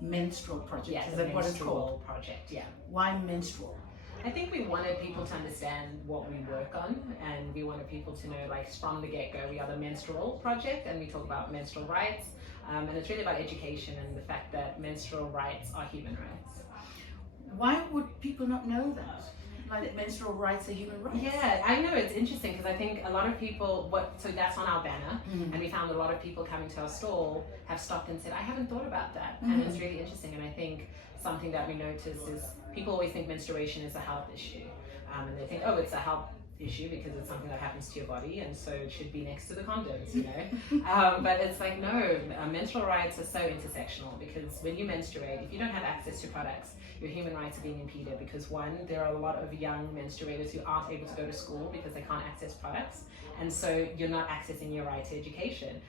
Menstrual Project. Yeah, Is the that what it's called? Menstrual Project, yeah. Why menstrual? I think we wanted people to understand what we work on, and we wanted people to know, like, from the get-go, we are the Menstrual Project, and we talk about menstrual rights, and it's really about education and the fact that menstrual rights are human rights. Why would people not know that? Like, menstrual rights are human rights? Yeah, I know, it's interesting because I think a lot of people, so that's on our banner, and we found a lot of people coming to our stall have stopped and said, I haven't thought about that, and it's really interesting. And I think something that we notice is people always think menstruation is a health issue, and they think, oh, it's a health issue because it's something that happens to your body, and so it should be next to the condoms, you know. But it's like, no, menstrual rights are so intersectional, because when you menstruate, if you don't have access to products, your human rights are being impeded, because one, there are a lot of young menstruators who aren't able to go to school because they can't access products, and so you're not accessing your right to education.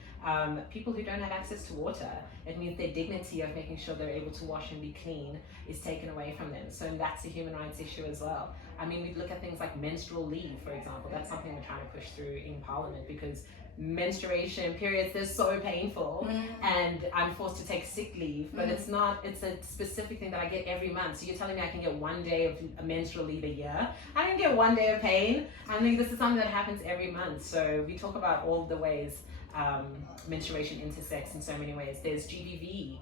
People who don't have access to water, it means their dignity of making sure they're able to wash and be clean is taken away from them. So that's a human rights issue as well. I mean, we look at things like menstrual leave, for example. That's something we're trying to push through in Parliament, because menstruation periods, they're so painful, and I'm forced to take sick leave, but it's a specific thing that I get every month. So you're telling me I can get 1 day of a menstrual leave a year? I don't get 1 day of pain. I think this is something that happens every month. So we talk about all the ways menstruation intersects in so many ways. There's GBV.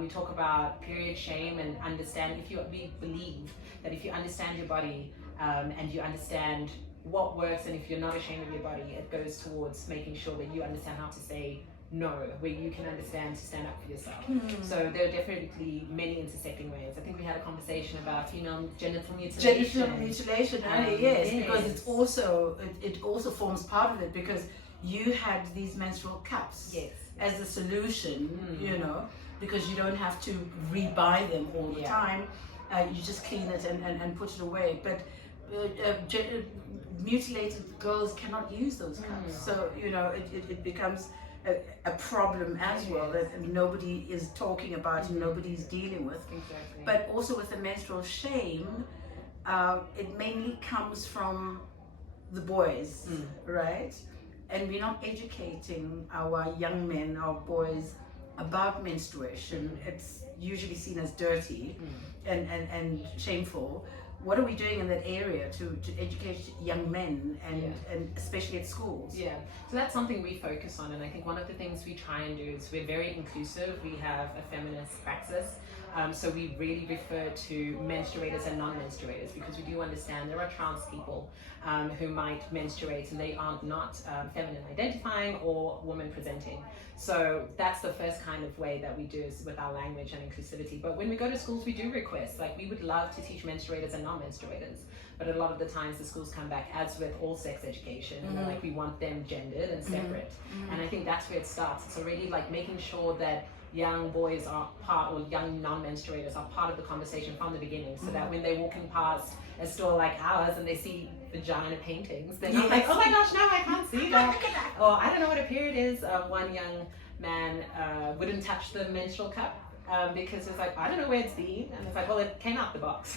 We talk about period shame, and we believe that if you understand your body and you understand what works, and if you're not ashamed of your body, it goes towards making sure that you understand how to say no, where you can understand to stand up for yourself. So there are definitely many intersecting ways. I think we had a conversation about female genital mutilation. Genital mutilation, yes, because it also forms part of it, because you had these menstrual cups as a solution, you know, because you don't have to rebuy them all the time. You just clean it and put it away. But mutilated girls cannot use those cups, so you know it becomes a problem as well that nobody is talking about and nobody's dealing with. Exactly. But also with the menstrual shame, it mainly comes from the boys, right? And we're not educating our young men, our boys, about menstruation. It's usually seen as dirty and shameful. What are we doing in that area to educate young men and especially at schools? Yeah, so that's something we focus on, and I think one of the things we try and do is we're very inclusive. We have a feminist praxis, so we really refer to menstruators and non-menstruators, because we do understand there are trans people who might menstruate and they are not feminine identifying or woman presenting. So that's the first kind of way that we do is with our language and inclusivity. But when we go to schools, we do request, like, we would love to teach menstruators and non-menstruators, but a lot of the times the schools come back, as with all sex education, like, we want them gendered and separate. And I think that's where it starts. It's already like making sure that young boys are part, or young non-menstruators are part of the conversation from the beginning, so that when they're walking past a store like ours and they see vagina paintings, they're not like, oh my gosh, no, I can't see that. Or I don't know what a period is. One young man wouldn't touch the menstrual cup because it's like, I don't know where it's been, and it's like, well, it came out the box.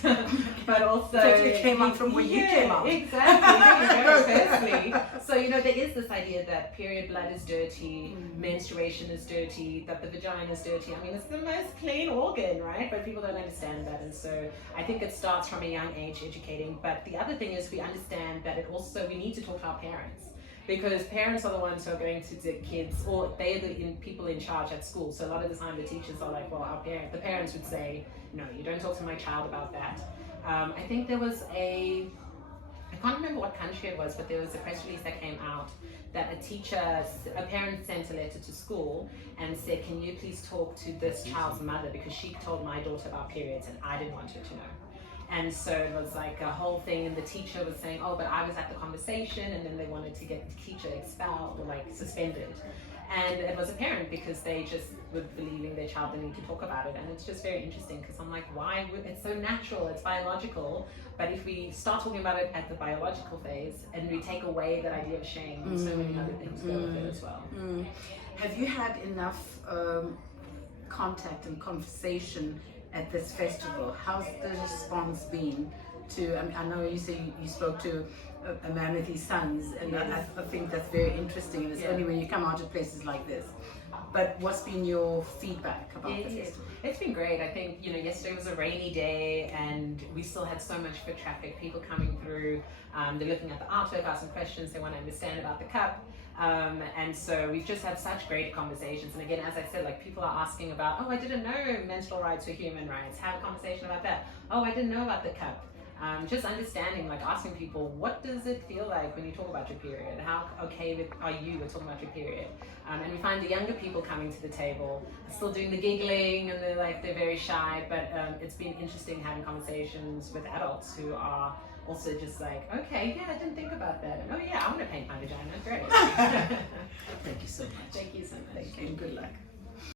But also it came out from where you came out. Exactly. Firstly, so you know, there is this idea that period blood is dirty, menstruation is dirty, that the vagina is dirty. I mean, it's the most clean organ, right? But people don't understand that, and so I think it starts from a young age educating. But the other thing is, we understand that it also, we need to talk to our parents, because parents are the ones who are going to the kids, or they're the people in charge at school. So a lot of the time the teachers are like, well, the parents would say, no, you don't talk to my child about that. I think there was I can't remember what country it was, but there was a press release that came out that a parent sent a letter to school and said, can you please talk to this child's mother, because she told my daughter about periods and I didn't want her to know. And so it was like a whole thing, and the teacher was saying, oh, but I was at the conversation, and then they wanted to get the teacher expelled or like suspended. And it was apparent because they just were believing their child didn't need to talk about it. And it's just very interesting, because I'm like, why it's so natural, it's biological, but if we start talking about it at the biological phase and we take away that idea of shame, so many other things go with it as well. Have you had enough contact and conversation at this festival? How's the response been to, I know you say you spoke to a man with his sons, and Yes. I think that's very interesting, and it's Yeah. only when you come out to places like this. But what's been your feedback about the Yes. festival? It's been great. I think, yesterday was a rainy day and we still had so much foot traffic, people coming through. They're looking at the artwork, asking questions, they want to understand about the cup. And so we've just had such great conversations. And again, as I said, like people are asking about, oh, I didn't know menstrual rights were human rights. Have a conversation about that. Oh, I didn't know about the cup. Just understanding, like asking people, what does it feel like when you talk about your period? How okay are you with talking about your period? And we find the younger people coming to the table still doing the giggling and they're very shy, but it's been interesting having conversations with adults who are also just like, okay, yeah, I didn't think about that. And oh yeah, I want to paint my vagina. Great. Thank you so much. Thank you so much. Thank you, and good luck.